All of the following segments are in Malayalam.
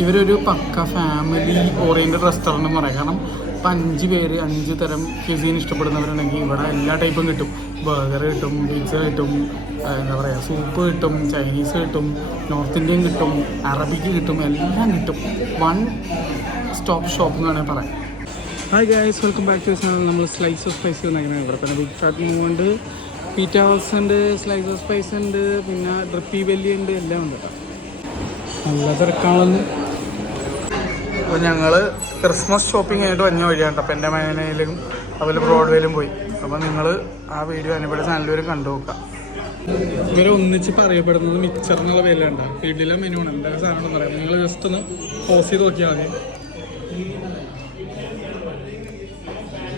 ഇവരൊരു പക്ക ഫാമിലി ഓറിയൻറ്റഡ് റെസ്റ്റോറൻറ്റ് എന്ന് പറയാം. കാരണം ഇപ്പം 5 പേര് 5 തരം ക്യൂസീൻ ഇഷ്ടപ്പെടുന്നവരുണ്ടെങ്കിൽ ഇവിടെ എല്ലാ ടൈപ്പും കിട്ടും. ബർഗർ കിട്ടും, പിസ്സ കിട്ടും, എന്താ പറയുക, സൂപ്പ് കിട്ടും, ചൈനീസ് കിട്ടും, നോർത്ത് ഇന്ത്യൻ കിട്ടും, അറബിക്ക് കിട്ടും, എല്ലാം കിട്ടും. വൺ സ്റ്റോപ്പ് ഷോപ്പ് എന്ന് വേണമെങ്കിൽ പറയാം. Hi guys, welcome back to channel. നമ്മൾ സ്ലൈസ് ഓഫ് സ്പൈസ് എങ്ങനെ പിന്നെ ബിഗ് ഫാറ്റ് മൂവുണ്ട്, പീറ്റ ഹൗസ് ഉണ്ട്, സ്ലൈസ് ഓഫ് സ്പൈസ് ഉണ്ട്, പിന്നെ ഡ്രിപ്പി വെല്ലി ഉണ്ട്, എല്ലാം ഉണ്ട് കേട്ടോ. നല്ല തിരക്കാണെന്ന്. അപ്പോൾ ഞങ്ങൾ ക്രിസ്മസ് ഷോപ്പിംഗ് ആയിട്ട് വന്ന വഴിയാണ് കേട്ടോ. അപ്പോൾ എൻ്റെ മൈനയിലും അതുപോലെ ബ്രോഡ്വേയിലും പോയി. അപ്പോൾ നിങ്ങൾ ആ വീഡിയോ അനുപടി ചാനലിൽ കണ്ടു നോക്കുക. ഇവരെ ഒന്നിച്ച് പറയപ്പെടുന്നത് മിക്സർ എന്നുള്ള പേരിലുണ്ട്. വീട്ടിലെ മെനു ആണ്, എന്താ സാധനം എന്ന് പറയാം. നിങ്ങൾ ജസ്റ്റ് ഒന്ന് പോസ് ചെയ്ത് നോക്കിയാൽ മതി.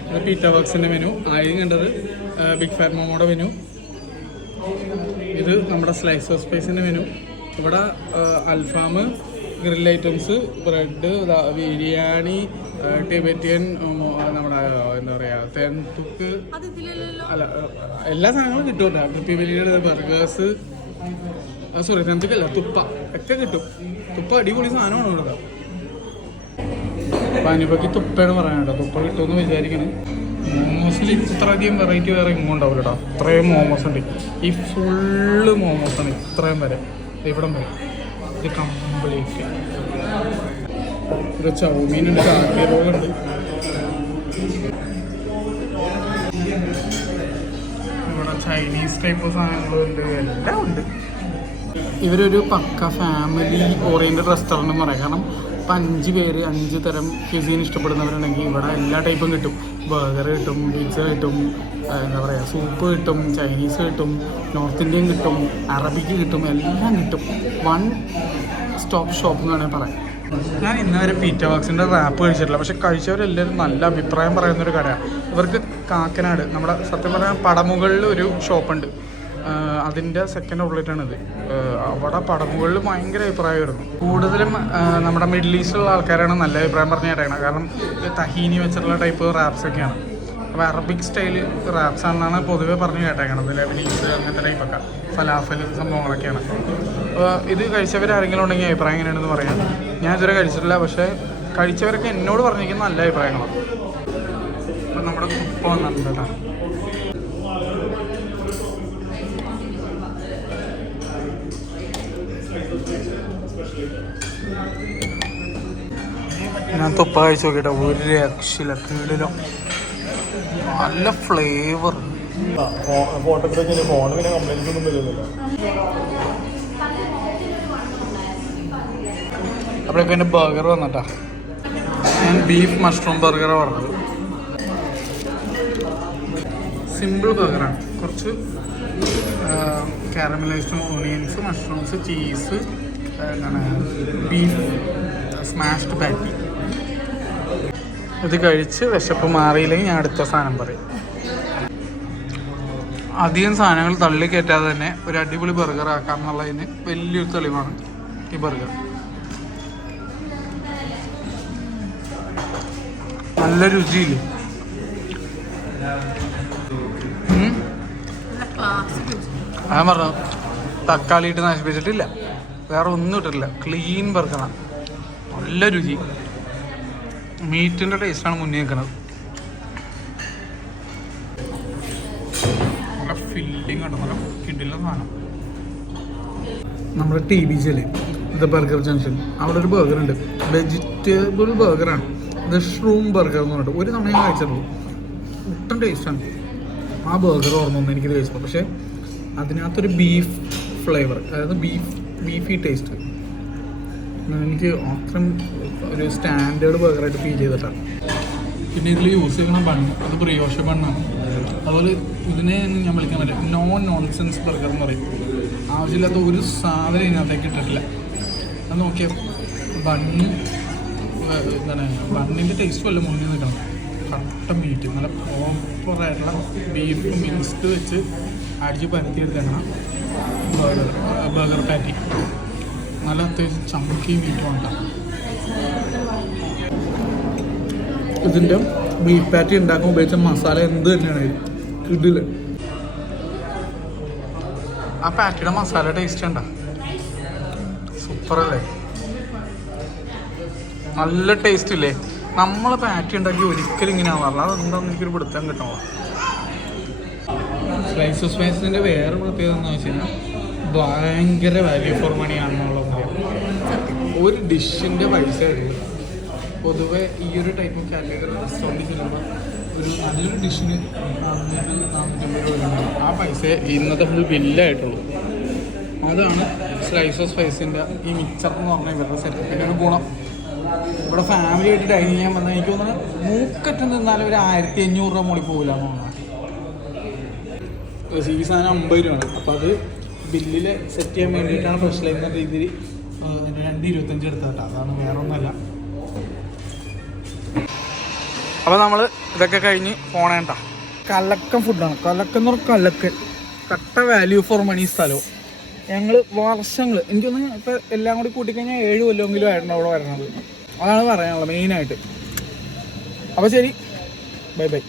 ഇത് പീറ്റ വർക്സിൻ്റെ മെനു. ആദ്യം കണ്ടത് ബിഗ് ഫാറ്റ് മോമോയുടെ മെനു. ഇത് നമ്മുടെ സ്ലൈസ് ഓഫ് സ്പൈസിൻ്റെ മെനു. ഇവിടെ അൽഫാം, grill items, bread, biryani, Tibetan, നമ്മുടെ എന്താ പറയുക, തെൻതുക്ക്, അല്ല എല്ലാ സാധനങ്ങളും കിട്ടും കേട്ടോ. ഡ്രിപ്പി വെല്ലിയുടെ ബർഗേഴ്സ്, സോറി തെൻതുക്കല്ല, തുപ്പ ഒക്കെ കിട്ടും. തുപ്പ അടിപൊളി സാധനമാണ് ഇവിടെ. അപ്പം അനുപക്ക് തുപ്പയാണ് പറയാൻ കേട്ടോ. തുപ്പ കിട്ടുമെന്ന് വിചാരിക്കണം. മോമോസിൽ ഇത്രയധികം വെറൈറ്റി വേറെ ഇങ്ങോട്ട് ഉണ്ടാവില്ല കേട്ടോ. അത്രയും മോമോസ് ഉണ്ട്. ഈ ഫുള്ള് മോമോസാണ് ഇത്രയും വരെ, ഇവിടം വരെ. ഇത് കംപ്ലീറ്റ്. ഒരു ചൗമീനുണ്ട്, കാക്കി റോളുണ്ട്, ഇവിടെ ചൈനീസ് ടൈപ്പ് സാധനങ്ങളുണ്ട്, എല്ലാം ഉണ്ട്. ഇവരൊരു പക്ക ഫാമിലി ഓറിയൻറ്റഡ് റെസ്റ്റോറൻറ്റ് എന്ന് പറയാം. കാരണം ഇപ്പം 5 പേര് 5 തരം ക്യൂസീൻ ഇഷ്ടപ്പെടുന്നവരുണ്ടെങ്കിൽ ഇവിടെ എല്ലാ ടൈപ്പും കിട്ടും. ബർഗർ കിട്ടും, പിസ്സ കിട്ടും, എന്താ പറയുക, സൂപ്പ് കിട്ടും, ചൈനീസ് കിട്ടും, നോർത്ത് ഇന്ത്യൻ കിട്ടും, അറബിക്ക് കിട്ടും, എല്ലാം കിട്ടും. വൺ സ്റ്റോപ്പ് ഷോപ്പ് എന്ന് വേണമെങ്കിൽ പറയാം. ഞാൻ ഇന്നുവരെ പീറ്റ വർക്സിൻ്റെ റാപ്പ് കഴിച്ചിട്ടില്ല, പക്ഷെ കഴിച്ചവരെല്ലാവരും നല്ല അഭിപ്രായം പറയുന്നൊരു കടയാണ്. ഇവർക്ക് കാക്കനാട്, നമ്മുടെ സത്യം പറഞ്ഞാൽ പടമുകളിൽ ഒരു ഷോപ്പുണ്ട്, അതിൻ്റെ സെക്കൻഡ് ഔട്ട്ലെറ്റാണിത്. അവിടെ പടമുകളിൽ ഭയങ്കര അഭിപ്രായമായിരുന്നു. കൂടുതലും നമ്മുടെ മിഡിൽ ഈസ്റ്റിലുള്ള ആൾക്കാരാണ് നല്ല അഭിപ്രായം പറഞ്ഞ് കേട്ടേക്കണം. കാരണം തഹീനി വെച്ചിട്ടുള്ള ടൈപ്പ് റാപ്സൊക്കെയാണ്. അപ്പോൾ അറബിക് സ്റ്റൈൽ റാപ്സ് ആണെന്നാണ് പൊതുവേ പറഞ്ഞ് കേട്ടേക്കണത്. ലെബനീസ് അങ്ങനത്തെ ടൈപ്പൊക്കെ, ഫലാഫൽ സംഭവങ്ങളൊക്കെയാണ്. അപ്പോൾ ഇത് കഴിച്ചവരാരെങ്കിലും ഉണ്ടെങ്കിൽ അഭിപ്രായം എങ്ങനെയാണെന്ന് പറയാം. ഞാൻ ഇതുവരെ കഴിച്ചിട്ടില്ല, പക്ഷേ കഴിച്ചവരൊക്കെ എന്നോട് പറഞ്ഞിരിക്കുന്ന നല്ല അഭിപ്രായങ്ങളാണ്. അപ്പം നമ്മുടെ കുപ്പ വന്നിട്ടുണ്ട് കേട്ടോ. ഞാൻ തുപ്പ കഴിച്ച് നോക്കിയിട്ട് ഒരു രക്ഷയില്ല, കീഴിലോ നല്ല ഫ്ലേവർ. അപ്പോഴൊക്കെ എൻ്റെ ബർഗർ വന്നിട്ടാ. ഞാൻ ബീഫ് മഷ്റൂം ബർഗറാണ് പറഞ്ഞത്. സിമ്പിൾ ബർഗറാണ്. കുറച്ച് കാരമലൈസ്ഡ് ഓണിയൻസ്, മഷ്റൂംസ്, ചീസ്, എന്താണ് ബീഫ് സ്മാഷ്ഡ് പാറ്റി. ഇത് കഴിച്ച് വിശപ്പ് മാറിയില്ലെങ്കിൽ ഞാൻ അടുത്ത സാധനം പറയും. അധികം സാധനങ്ങൾ തള്ളി കയറ്റാതെ തന്നെ ഒരു അടിപൊളി ബർഗർ ആക്കാം എന്നുള്ളതിന് വലിയൊരു തെളിവാണ് ഈ ബർഗർ. നല്ല രുചിയില്ലേ? ഞാൻ പറഞ്ഞു, തക്കാളി ഇട്ട് നശിപ്പിച്ചിട്ടില്ല, വേറെ ഒന്നും ഇട്ടിട്ടില്ല. ക്ലീൻ ബർഗറാണ്, നല്ല രുചി. മീറ്റിൻ്റെ ടേസ്റ്റാണ് മുന്നേ നിൽക്കുന്നത്. നല്ല ഫില്ലിങ് ഉണ്ട്, നല്ല കിടിലൻ സാധനം. നമ്മുടെ TBJയിൽ ഇത് ബർഗർ ജംഗ്ഷൻ, അവിടെ ഒരു ബർഗർ ഉണ്ട്, വെജിറ്റബിൾ ബർഗറാണ്. മഷ്റൂം ബർഗർ എന്ന് പറഞ്ഞിട്ട് ഒരു സമയം കഴിച്ചിട്ടുള്ളൂ. ഒട്ടും ടേസ്റ്റാണ് ആ ബർഗർ. ഓർമ്മ എനിക്കിത് കഴിച്ചപ്പോൾ, പക്ഷേ അതിനകത്തൊരു ബീഫ് ഫ്ലേവർ, അതായത് ബീഫി ടേസ്റ്റ് എനിക്ക് അത്രയും ഒരു സ്റ്റാൻഡേർഡ് ബർഗറായിട്ട് ഫീൽ ചെയ്തിട്ടാണ്. പിന്നെ ഇതിൽ യൂസ് ചെയ്യുന്ന ബണ്ണ്, അത് ബ്രിയോഷ ബണ്ണാണ്. അതുപോലെ ഇതിനെ ഞാൻ വിളിക്കാൻ പറ്റില്ല, നോൺസെൻസ് ബർഗർ എന്ന് പറയും. ആവശ്യമില്ലാത്ത ഒരു സാധനം ഇതിനകത്തേക്ക് ഇട്ടിട്ടില്ല. അത് നോക്കിയാൽ ബണ്ണ് എന്താണ്, ബണ്ണിൻ്റെ ടേസ്റ്റും അല്ല മുന്നിൽ നിൽക്കണം. കട്ട മീറ്റ്, നല്ല പ്രോപ്പറായിട്ടുള്ള ബീഫ് മിക്സ്ഡ് വെച്ച് അടിച്ച് പരത്തിയെടുത്തേക്കണം ബർഗർ പാറ്റി. നല്ല അത്യാവശ്യം ചമക്കി മീറ്റ് ഉണ്ടാകും. ഇതിൻ്റെ ബീഫ് പാറ്റി ഉണ്ടാക്കാൻ ഉപയോഗിച്ച മസാല എന്ത് തന്നെയാണ് കിടില. ആ പാറ്റിയുടെ മസാല ടേസ്റ്റ് ഉണ്ടോ? സൂപ്പറല്ലേ? നല്ല ടേസ്റ്റ് ഇല്ലേ? നമ്മളെ പാറ്റി ഉണ്ടാക്കി ഒരിക്കലും ഇങ്ങനെ ആവാറില്ല. അതെന്താണെന്ന് എനിക്കൊരു പിടുത്തം കിട്ടണോ. സ്ലൈസ് സ്പൈസിൻ്റെ വേറെ പ്രത്യേകത എന്ന് വെച്ച് കഴിഞ്ഞാൽ ഭയങ്കര വാല്യൂ ഫോർ മണി ആണെന്നുള്ള പറയാം. ഒരു ഡിഷിൻ്റെ പൈസ എടുക്കും. പൊതുവെ ഈ ഒരു ടൈപ്പ് ഓഫ് കാറ്റഗറി റെസ്റ്റോറൻറ്റിൽ ചെല്ലുമ്പോൾ ഒരു നല്ലൊരു ഡിഷിന് 400-450 രൂപ. ആ പൈസ ഇന്നത്തെ ഫുൾ ബില്ലായിട്ടുള്ളൂ. അതാണ് സ്ലൈസ് ഓഫ് സ്പൈസിൻ്റെ ഈ മിക്സർ എന്ന് പറഞ്ഞാൽ ഇവരുടെ സെറ്റപ്പിൻ്റെ ഒരു ഗുണം. ഇവിടെ ഫാമിലി ആയിട്ട് ഡൈൻ ചെയ്യാൻ വന്നാൽ എനിക്ക് തോന്നുന്നത് മൂക്കറ്റ് നിന്നാലും ഒരു 1500 രൂപ മുകളിൽ പോകില്ല എന്നാണ്. ഈ സാധനം 50 രൂപയാണ്. അപ്പോൾ അത് ബില്ലിൽ സെറ്റ് ചെയ്യാൻ വേണ്ടിയിട്ടാണ് സ്പെഷ്യൽ എന്ന രീതിയിൽ 2.25 എടുത്തത്. അതാണ് വേറെ ഒന്നുമല്ല. അപ്പോൾ നമ്മൾ ഇതൊക്കെ കഴിഞ്ഞ് പോണേണ്ട കലക്കൻ ഫുഡാണ്. കലക്കൻ എന്ന് പറഞ്ഞാൽ കലക്കൻ കട്ട വാല്യൂ ഫോർ മണി സ്ഥലവും. ഞങ്ങൾ വർഷങ്ങൾ എനിക്ക് തോന്നുന്നു ഇപ്പോൾ എല്ലാം കൂടി കൂട്ടിക്കഴിഞ്ഞാൽ 7 കൊല്ലമെങ്കിലും ആയിരുന്നു അവിടെ വരണത്. അതാണ് പറയാനുള്ളത് മെയിനായിട്ട്. അപ്പോൾ ശരി, ബൈ ബൈ.